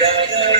Yeah, yeah, yeah.